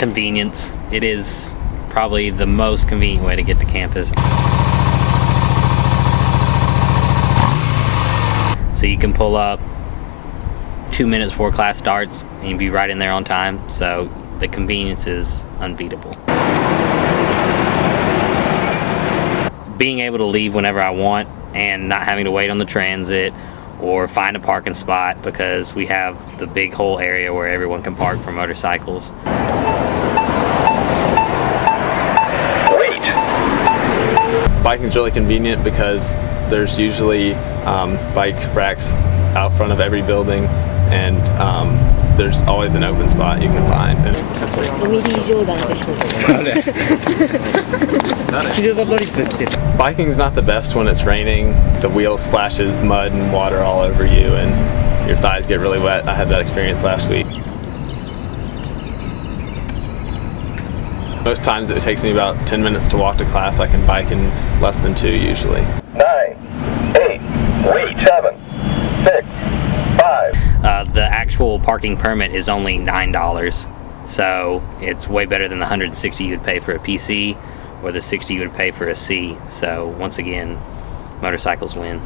Convenience. It is probably the most convenient way to get to campus. So you can pull up 2 minutes before class starts and you'll be right in there on time. So the convenience is unbeatable. Being able to leave whenever I want and not having to wait on the transit or find a parking spot, because we have the big whole area where everyone can park for motorcycles. Biking's really convenient because there's usually bike racks out front of every building, and there's always an open spot you can find. Biking's not the best when it's raining. The wheel splashes mud and water all over you and your thighs get really wet. I had that experience last week. Most times it takes me about 10 minutes to walk to class. I can bike in less than 2 usually. 9, 8, wait, 7, 6, 5. The actual parking permit is only $9, so it's way better than the $160 you would pay for a PC or the $60 you would pay for a C. So once again, motorcycles win.